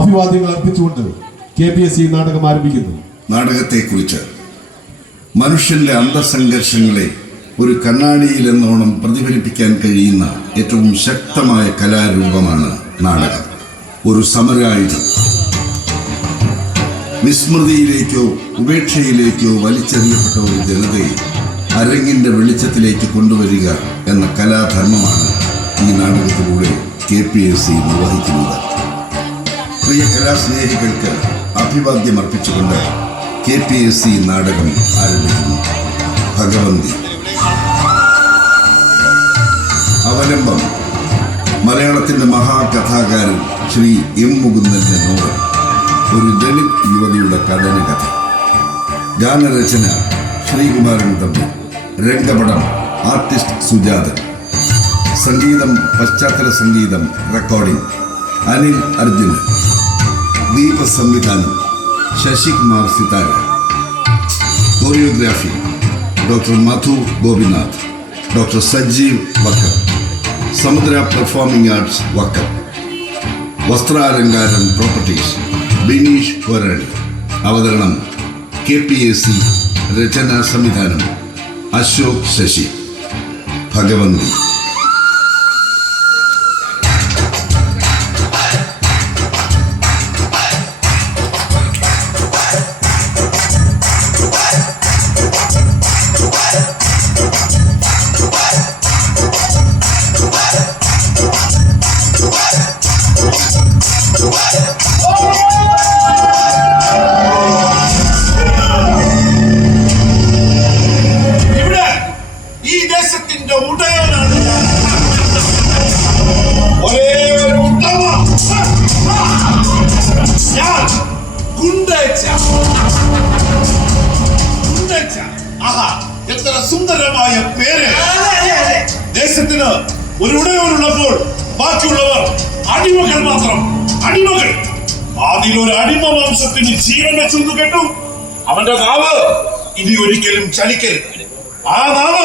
അഭിവാദ്യങ്ങൾ അർപ്പിച്ചുകൊണ്ട് KPSC നാടകം ആരംഭിക്കുന്നു. നാടകത്തെക്കുറിച്ച് മനുഷ്യന്റെ അന്തർസംഘർഷങ്ങളെ ഒരു കണ്ണാടിയിൽ എന്നോണം പ്രതിഫലിപ്പിക്കാൻ കഴിയുന്ന ഏറ്റവും ശക്തമായ കലാരൂപമാണ് നാടകം. ഒരു സമരായുധം. വിസ്മൃതിയിലേക്കോ ഉപേക്ഷയിലേക്കോ വലിച്ചെറിയപ്പെട്ട ഒരു ജനതയെ അരങ്ങിന്റെ വെളിച്ചത്തിലേക്ക് കൊണ്ടുവരിക എന്ന കലാധർമ്മമാണ് ഈ നാടകത്തിലൂടെ KPSC നിർവഹിക്കുന്നത്. പ്രിയ കലാസ്നേഹികൾക്ക് അഭിവാദ്യം അർപ്പിച്ചുകൊണ്ട് KPSC നാടകം ആരംഭിക്കുന്നു. ഭഗവന്തി. അവലംബം മലയാളത്തിന്റെ മഹാകഥാകാരൻ ശ്രീ M. മുകുന്ദന്റെ നോവൽ ഒരു ദളിത് യുവതിയുടെ കഥനകഥ. ഗാനരചന ശ്രീകുമാരൻ തമ്പി. രംഗപടം ആർട്ടിസ്റ്റ് സുജാതൻ. സംഗീതം പശ്ചാത്തല സംഗീതം റെക്കോർഡിംഗ് അനിൽ അർജുനൻ. ദീപ സംവിധാനം Sasikumar Sithara. Choreography doctor Madhu Gopinath, doctor Sajeev Vakkam, Samudra performing arts Vakkam. വസ്ത്രാലങ്കാരം പ്രോപ്പർട്ടീസ് ബിനീഷ് കോരാടി. അവതരണം KPSC. രചനാ സംവിധാനം അശോക് ശശി. ഭഗവന്തി. എത്ര സുന്ദരമായ പേര്. ദേശത്തിന് ഒരു ഉടയവനുള്ളപ്പോൾ ബാക്കിയുള്ളവർ അടിമകൾ മാത്രം. അടിമകൾ. അതിലൊരു അടിമ വംശത്തിന് ജീവൻ വെച്ചൊന്നു കേട്ടു. അവന്റെ നാവ് ഇനി ഒരിക്കലും ചലിക്കരുത്. ആ നാവ്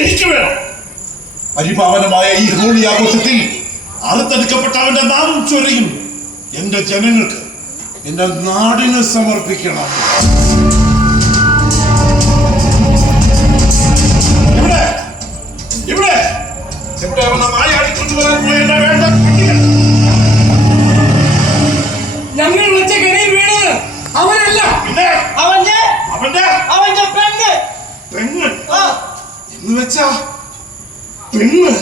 എനിക്ക് വേണം. പരിപാവനമായ ഈ ഹോളി ആഘോഷത്തിൽ അറുത്തെടുക്കപ്പെട്ട അവന്റെ നാവും ചൊരയും എന്റെ ജനങ്ങൾക്ക്, എന്റെ നാടിന് സമർപ്പിക്കണം. ഇവിടെ അവനെ നായാടിക്കൊണ്ടുവരാൻ പോയെന്ന വേണ്ട. ഞങ്ങൾ വെച്ച കരയിൽ വീണത് അവനല്ല, പിന്നെ അവന്റെ പെണ്ണ്. പെണ്ണ് എന്ന് വെച്ചാ പെണ്ണ്.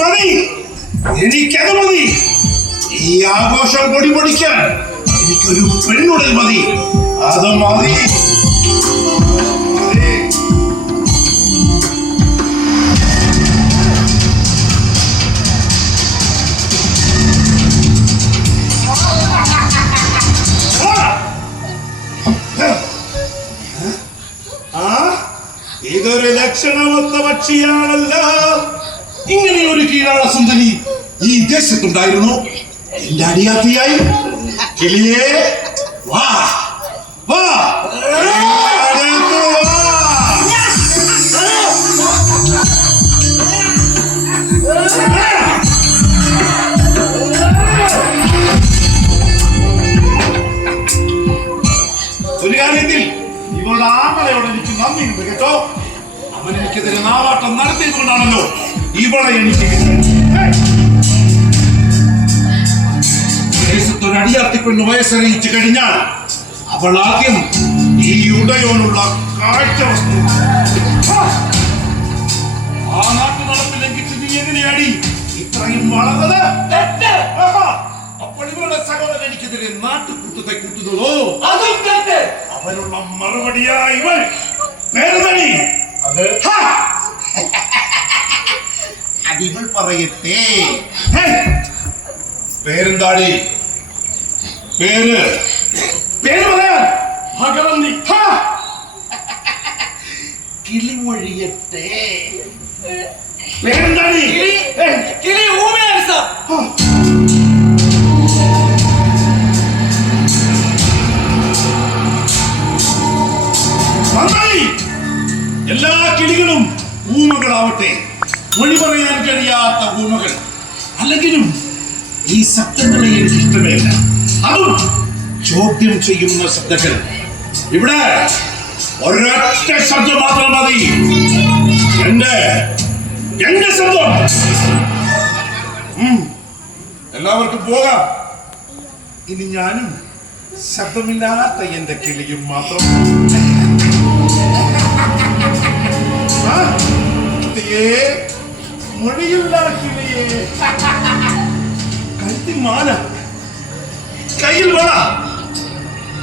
മതി, എനിക്കത് മതി. ഈ ആഘോഷം പൊടിപൊടിക്കാൻ എനിക്കൊരു പെണ്ണുടൽ മതി. അത് മതി. ഇതൊരു ലക്ഷണമൊത്ത പക്ഷിയാണല്ലോ. ഇങ്ങനെ ഒരു കീഴാള സുന്ദരി ഈ ദേശത്തുണ്ടായിരുന്നു. എന്റെ അടിയാത്തിയായി കിളിയേ വാ വാ. ഒരു കാര്യത്തിൽ ഇവളുടെ ആമളയോട് എനിക്ക് നന്ദിയുണ്ട് കേട്ടോ. അവൻ എനിക്കെതിരെ നാവാട്ടം നടത്തിയത് കൊണ്ടാണല്ലോ ഇവളെ എനിക്ക് ദേശത്തൊരു അടിയാത്തിപ്പെണ്ണ് വയസ്സറിയിച്ചു കഴിഞ്ഞാൽ അവൾ ആദ്യം ഈ ഉടയോനുള്ള കാഴ്ച വസ്തു. ആ നാട്ടു നടപ്പ് ലംഘിച്ച് നീ എങ്ങനെയാടി ഇത്രയും വളർന്നത്? അപ്പോൾ ഇവരുടെ സഹോദരൻ എനിക്കെതിരെ നാട്ടുകൂട്ടത്തെ കൂട്ടുന്നതോ? അവനുള്ള മറുപടിയായി ഇവൾ പേരുതണി. അതിവൾ പറയട്ടെ. പേരെന്താടി? പേര് പറയാൻ ഭഗവന്തി. കിളിമൊഴിയട്ടെ. പേരെന്താടി? കിളി ഊമയാണ് സാർ. എല്ലാ കിളികളും ഊമകളാവട്ടെ, മൊഴി പറയാൻ കഴിയാത്ത ഊമകൾ. അല്ലെങ്കിലും ഈ ശബ്ദങ്ങളെ എനിക്ക് ഇഷ്ടമേ ഇല്ല. അതും ചോദ്യം ചെയ്യുന്ന ശബ്ദങ്ങൾ. ഇവിടെ ഒരൊറ്റ ശബ്ദം മാത്രം മതി. എന്റെ ശബ്ദം. എല്ലാവർക്കും പോകാം. ഇനി ഞാനും ശബ്ദമില്ലാത്ത എന്റെ കിളിയും മാത്രം. മൊഴിയില്ല കിളിയേ. കഴുത്തിൽ മാല, കയ്യിൽ വള,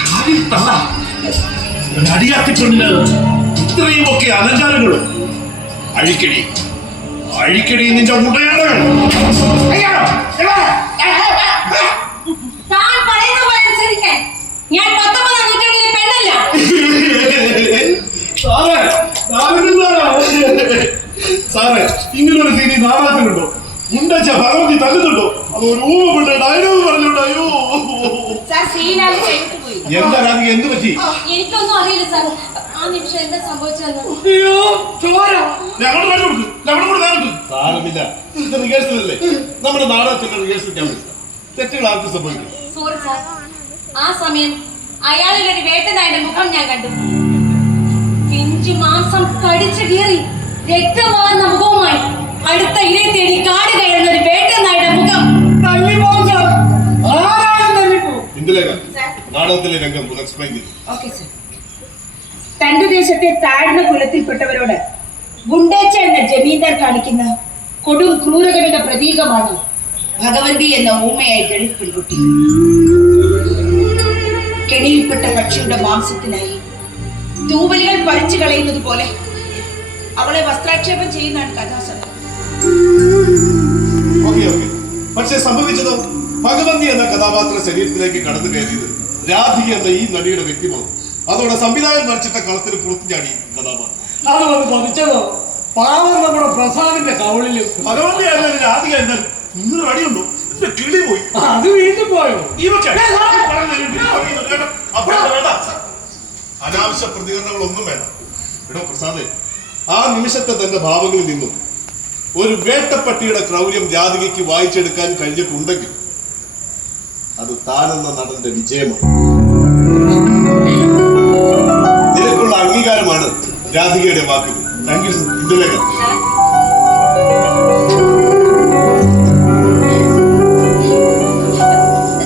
കാലിൽ തള, അടിയാത്തിക്കൊണ്ട് ഇത്രയുമൊക്കെ അലങ്കാരങ്ങളും. അഴിക്കടി അഴിക്കടി നിന്റെ മുടയാണ്. ഞാൻ 19-ാം നൂറ്റാണ്ടിലെ പെണ്ണല്ല. സാറേ, ഇങ്ങനൊരു സീനി നാടകത്തിലുണ്ടോ? മുണ്ടച്ച ഭഗവതി തല്ലുന്നുണ്ടോ? അത് ഒരു ഊമപ്പെട്ട് ഡയലോഗ് പറഞ്ഞോട്ടോ. അയ്യോ, എന്താ രാധിക, എന്ത് പറ്റി? എനിക്കൊന്നും അറിയില്ല സാർ. ആ നിമിഷം എന്താ സംഭവിച്ചതെന്ന്. സാരമില്ല, ഇത് റിഹേഴ്സൽ അല്ലേ? നമ്മുടെ നാടകത്തിന്റെ റിഹേഴ്സൽ ക്യാമ്പ്. തെറ്റുകൾ ആർക്കും സംഭവിക്കും. Sorry sir. ആ സമയം അയാളുടെ ഒരു വേട്ടനായുടെ മുഖം ഞാൻ കണ്ടു. പിഞ്ചു മാംസം കടിച്ചു കീറി രക്തമാകുന്ന മുഖവുമായി അടുത്ത ഇരയെ തേടി കാട് കയറുന്ന ഒരു വേട്ടനായുടെ മുഖം. നാടകത്തിലെ രംഗം എക്സ്പ്ലെയിൻ ചെയ്തു. Okay sir. തന്റെ ദേശത്തെ താഴ്ന്ന കുലത്തിൽപ്പെട്ടവരോട് ഗുണ്ടേച്ച എന്ന ജമീന്ദാർ കാണിക്കുന്ന കൊടും ക്രൂരതയുടെ പ്രതീകമാണ് ഭഗവതി എന്ന ഊമയായി ദളിത് പെൺകുട്ടി. കെണിയിൽപ്പെട്ട പക്ഷിയുടെ മാംസത്തിനായി തൂവലുകൾ പറിച്ചു കളയുന്നത് പോലെ അവളെ വസ്ത്രാക്ഷേപം ചെയ്യുന്നതാണ് കഥാസംഗം. പക്ഷെ സംഭവിച്ചതോ ഭഗവതി എന്ന കഥാപാത്ര ശരീരത്തിലേക്ക് കടന്നു കയറിയത് രാധിക എന്ന ഈ നടിയുടെ വ്യക്തിമാണ്. അതോടെ സംവിധാനം വരച്ചിട്ട കളത്തിന് പുറത്തു ചാടി കഥാപാത്രം. അത് വന്ന് പതിച്ചതോ പാവം നമ്മുടെ പ്രസാദിന്റെ കവളില്. ഭഗവതി ആയാലും രാധിക എന്നാൽ ഇന്നൊരു അടിയുണ്ടോ? എന്റെ കിളി പോയി. അത് വീണ്ടും പോയോ? അനാവശ്യ പ്രതികരണങ്ങളൊന്നും വേണ്ട. ഇവിടെ പ്രസാദേ, ആ നിമിഷത്തെ തന്റെ ഭാവങ്ങളിൽ നിന്നും ഒരു വേട്ടപ്പട്ടിയുടെ ക്രൗര്യം രാധികയ്ക്ക് വായിച്ചെടുക്കാൻ കഴിഞ്ഞിട്ടുണ്ടെങ്കിൽ അത് താനെന്ന നടന്റെ വിജയമാണ്. നിനക്കുള്ള അംഗീകാരമാണ് രാധികയുടെ വാക്കുകൾ. Thank you Indulekha.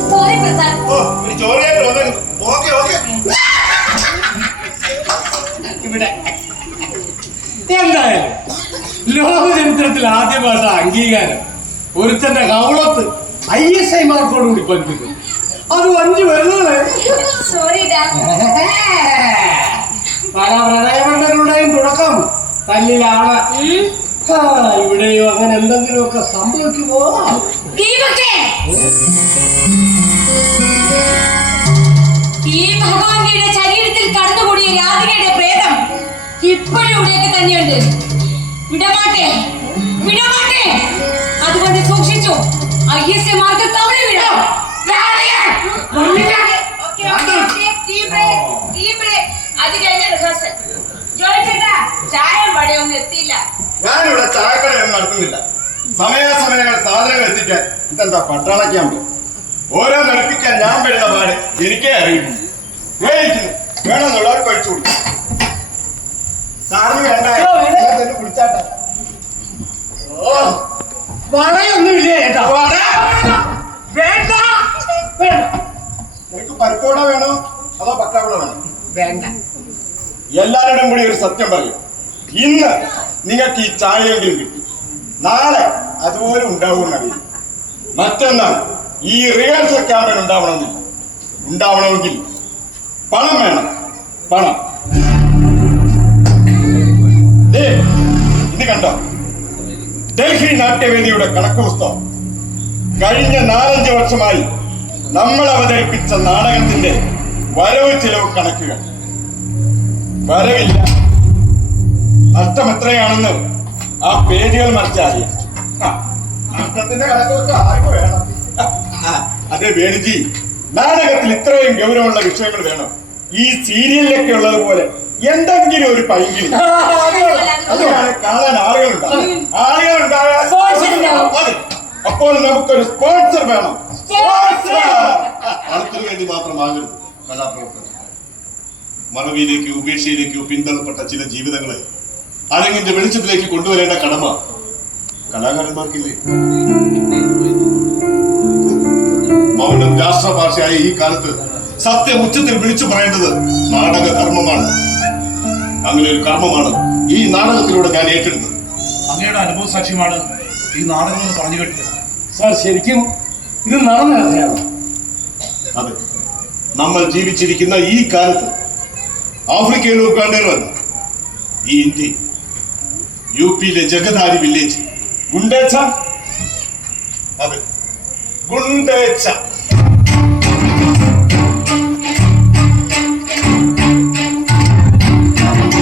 Sorry Prasad. ഇവിടെ എന്തായാലും ലോക ചരിത്രത്തിൽ ആദ്യമായിട്ട് അംഗീകാരം ഒരുത്തന്റെ കവളത്ത് ISI മാർക്കോടുകൂടി പതിപ്പിക്കും. അത് 5 വരുന്നത്. സോറി ഡാ. പല പ്രണയബന്ധങ്ങളുടെയും തുടക്കം തല്ലിലാണ്. ഇവിടെയോ അങ്ങനെ എന്തെങ്കിലുമൊക്കെ സംഭവിക്കുമോ? ഈ ഭഗവാന്റെ ശരീരത്തിൽ കടന്നുകൂടിയ രാധികയുടെ പ്രേതം ഇപ്പോഴും ഇവിടെയൊക്കെ തന്നെയുണ്ട്. വിടമാട്ടെ, വിടമാട്ടെ. അതുകൊണ്ട് സൂക്ഷിച്ചു. ISI മാർക്ക് തവണ വിടാം. അത് കഴിഞ്ഞ റിഹേഴ്സൽ. ജോലിച്ചേട്ടാ, ചായം വടയൊന്നും എത്തിയില്ല. ഞാനിവിടെ ചായക്കടയൊന്നും നടത്തുന്നില്ല. സമയാസമയങ്ങൾ സാധനങ്ങൾ എത്തിക്കാൻ ഇതെന്താ പട്ടാളക്കാമ്പ്? ഓരോ നടപ്പിക്കാൻ ഞാൻ വരുന്ന പാട് എനിക്കേ അറിയുന്നു. വേണമെന്നുള്ളവർ കഴിച്ചു കൊടുക്കും. സാറിന് വേണ്ട കുടിച്ചാട്ടെ. വളയൊന്നുമില്ലേ ചേട്ടാ? വേണ്ട. എനിക്ക് പരിപ്പോട വേണോ അതോ പക്കാവട വേണോ? വേണ്ട. എല്ലാവരുടെയും കൂടി ഒരു സത്യം പറയും. ഇന്ന് നിങ്ങൾക്ക് ഈ ചായയെങ്കിലും കിട്ടി, നാളെ അതുപോലെ ഉണ്ടാവുമെന്നറിയില്ല. മറ്റൊന്നാണ്, ഈ റിഹേഴ്സൽ ക്യാമ്പയിൻ ഉണ്ടാവണമെന്നില്ല. ഉണ്ടാവണമെങ്കിൽ പണം വേണം. പണം. ഇത് കണ്ടോ, ഡൽഹി നാട്യവേദിയുടെ കണക്ക് പുസ്തകം. കഴിഞ്ഞ 4-5 വർഷമായി നമ്മൾ അവതരിപ്പിച്ച നാടകത്തിന്റെ വരവ് ചിലവ് കണക്കുകൾ. വരവില്ല, നഷ്ടം എത്രയാണെന്ന് ആ പേജുകൾ മറിച്ചറിയാം. നഷ്ടത്തിന്റെ കണക്കൊക്കെ ആർക്കും വേണം. അതെ വേണുജി, നാടകത്തിൽ ഇത്രയും ഗൗരവമുള്ള വിഷയങ്ങൾ വേണം. ഈ സീരിയലിലൊക്കെ ഉള്ളതുപോലെ എന്തെങ്കിലും ഒരു പൈങ്കിളി അതിനാണ് കാണാൻ ആളുകളുണ്ടാവും. മതി. അപ്പോൾ നമുക്കൊരു സ്പോൺസർ വേണം. പണത്തിനു വേണ്ടി മാത്രമാകരുത് കലാപ്രവർത്തനം. മറവിയിലേക്കോ ഉപേക്ഷയിലേക്കോ പിന്തള്ളപ്പെട്ട ചില ജീവിതങ്ങളെ അരങ്ങിന്റെ വെളിച്ചത്തിലേക്ക് കൊണ്ടുവരേണ്ട കടമ കലാകാരന്മാർക്കില്ലേ? മൗനം രാഷ്ട്രഭാഷയായ ഈ കാലത്ത് സത്യം ഉച്ചത്തിൽ വിളിച്ചു പറയേണ്ടത് നാടക കർമ്മമാണ്. അങ്ങനെ ഒരു കർമ്മമാണ് ഈ നാടകത്തിലൂടെ ഞാൻ ഏറ്റെടുത്തത്. അങ്ങയുടെ അനുഭവ സാക്ഷ്യമാണ് ഈ നാടകം എന്ന് പറഞ്ഞു കേട്ടത്. സാർ ശരിക്കും ഇത് നടന്ന കഥയാണ്. അതെ, നമ്മൾ ജീവിച്ചിരിക്കുന്ന ഈ കാലത്ത് ആഫ്രിക്കയിലെ ഉഗാണ്ടയിലല്ല, ഈ ഇന്ത്യ യുപിയിലെ ജഗധാരി വില്ലേജ് ഗുണ്ടേച്ച. അതെ, ഗുണ്ടേച്ച.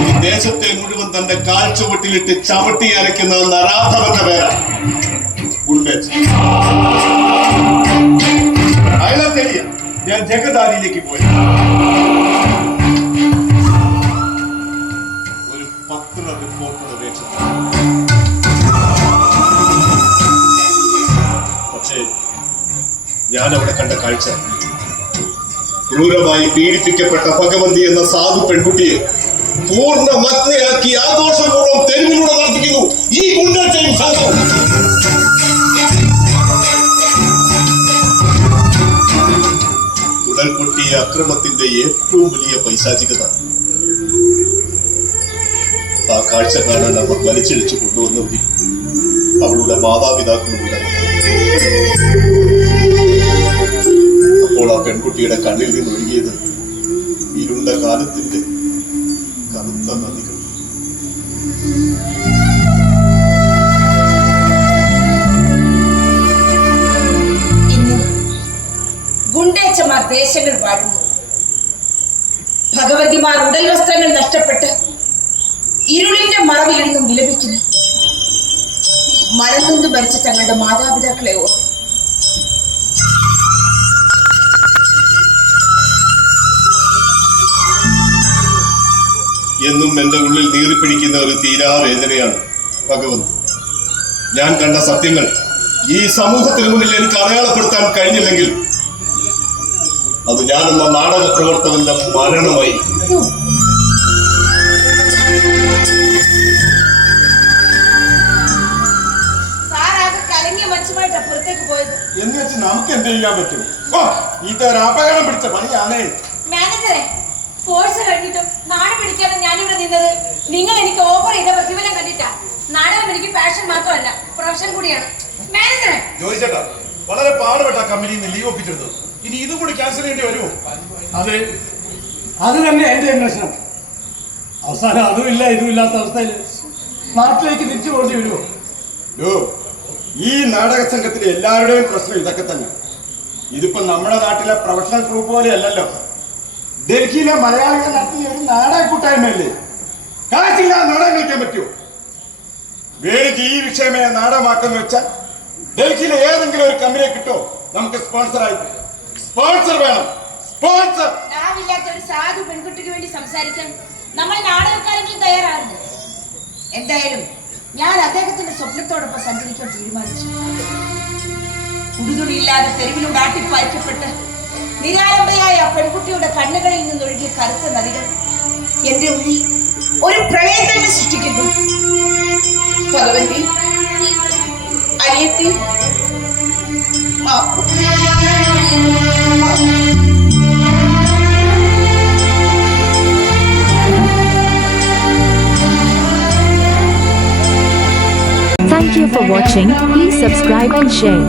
ഈ ദേശത്തെ മുഴുവൻ തന്റെ കാൽച്ചുവട്ടിലിട്ട് ചവിട്ടി അരയ്ക്കുന്ന നരാധവന്റെ പേരാ ഗുണ്ടേച്ച. അയലത്തെരിയ ഞാൻ ജഗദാരിയിലേക്ക് പോയി. ഒരു പത്ര റിപ്പോർട്ടർ അപേക്ഷ. പക്ഷേ ഞാൻ അവിടെ കണ്ട കാഴ്ച ക്രൂരമായി പീഡിപ്പിക്കപ്പെട്ട ഭഗവതി എന്ന സാധു പെൺകുട്ടിയെ പൂർണ്ണ മഗ്നയാക്കി ആഘോഷപൂർവ്വം തെരുവിലൂടെ നടത്തിക്കുന്നു ഈ ഗുണ്ടേച്ചയും സംഘവും. തുടൽ പൊട്ടിയ അക്രമത്തിന്റെ ഏറ്റവും വലിയ പൈശാചികത ആ കാഴ്ച കാണാൻ അവർ വലിച്ചിഴിച്ചു കൊണ്ടുവന്നവരിൽ അവളുടെ മാതാപിതാക്കളുണ്ടായി. അപ്പോൾ ആ പെൺകുട്ടിയുടെ കണ്ണിൽ നിന്ന് ഒഴുകിയത് ഇരുണ്ട കാലത്തിന്റെ കറുത്ത നദികൾ. ഇന്നും ഗുണ്ടേച്ചമാർ ദേശങ്ങൾ പാടുന്നു. ഭഗവതിമാർ ഉടൽ വസ്ത്രങ്ങൾ നഷ്ടപ്പെട്ട് ഇരുളിന്റെ മറവിലിരുന്നും വിലപിക്കുന്നു. മരംനൊന്ത് മരിച്ച തങ്ങളുടെ മാതാപിതാക്കളെ ഓർക്കും. എന്നും എന്റെ ഉള്ളിൽ നീറിപ്പിടിക്കുന്ന ഒരു തീരാ വേദനയാണ് ഭഗവതി. ഞാൻ കണ്ട സത്യങ്ങൾ ഈ സമൂഹത്തിന് മുന്നിൽ എനിക്ക് അടയാളപ്പെടുത്താൻ കഴിഞ്ഞില്ലെങ്കിൽ അത് ഞാനെന്ന നാടക പ്രവർത്തകന്റെ മരണമായി. സാറാകെ കലങ്ങിയ മനസ്സുമായിട്ട് അപ്പുറത്തേക്ക് പോയത്. എന്ന് വെച്ച് നമുക്ക് എന്ത് ചെയ്യാൻ പറ്റും? ഇതൊരു അപകടം പിടിച്ച പണിയാണേ. മാനേജറെ, കോഴ്സ് കഴിഞ്ഞിട്ടും നാട് പിടിക്കാതെ ഞാനിവിടെ നിന്നത് നിങ്ങൾ എനിക്ക് ഓഫർ ചെയ്ത പ്രതിഫലം കണ്ടിട്ടാ. നാടകം എനിക്ക് പാഷൻ മാത്രമല്ല, പ്രൊഫഷൻ കൂടിയാണ്. മാനേജറെ, ജോയിച്ചേട്ടാ, വളരെ പാടുപെട്ട കമ്പനിയിൽ നിന്ന് ലീവ് ഒപ്പിച്ചെടുത്തു. ഇനി ഇതും കൂടി ക്യാൻസൽ ചെയ്യേണ്ടി വരുമോ? അതെ, അത് തന്നെ എന്റെ അന്വേഷണം. അവസാനം അതുമില്ല ഇതുമില്ലാത്ത അവസ്ഥയിൽ നാട്ടിലേക്ക് തിരിച്ചു പോകേണ്ടി വരുമോ? ഈ നാടക സംഘത്തിലെ എല്ലാവരുടെയും പ്രശ്നം ഇതൊക്കെ തന്നെ. ഇതിപ്പോ നമ്മുടെ നാട്ടിലെ പ്രൊഫഷണൽ ഗ്രൂപ്പ് പോലെ അല്ലല്ലോ. ഡൽഹിയിലെ മലയാളികൾ നടത്തിയ ഒരു നാടക കൂട്ടായ്മയല്ലേ? കാശില്ലാതെ നാടകം കളിക്കാൻ പറ്റുമോ? വേണിക്ക് ഈ വിഷയമേ നാടകമാക്കെന്ന് വെച്ചാൽ ഡൽഹിയിലെ ഏതെങ്കിലും ഒരു കമ്പനിയെ കിട്ടോ നമുക്ക് സ്പോൺസറായി? സ്പോൺസർ വേണം, സ്പോൺസർ. നാവില്ലാത്ത ഒരു സാധു പെൺകുട്ടിക്ക് വേണ്ടി സംസാരിക്കാൻ നമ്മൾ നാടകക്കാരെങ്കിലും തയ്യാറാകുന്നു. എന്തായാലും ഞാൻ അദ്ദേഹത്തിന്റെ സ്വപ്നത്തോടൊപ്പം സഞ്ചരിക്കാൻ തീരുമാനിച്ചു. ഉടുതുണിയില്ലാതെ തെരുവിലൂടെ ആട്ടിപ്പായ്ക്കപ്പെട്ട് നിരാലംബയായ ആ പെൺകുട്ടിയുടെ കണ്ണുകളിൽ നിന്നൊഴുകിയ കറുത്ത നദികൾ എന്റെ ഉള്ളിൽ ഒരു പ്രളയം തന്നെ സൃഷ്ടിക്കുന്നു. ഭഗവതി, അനിയത്തി, മാപ്പ്. Thank you for watching. Please subscribe and share.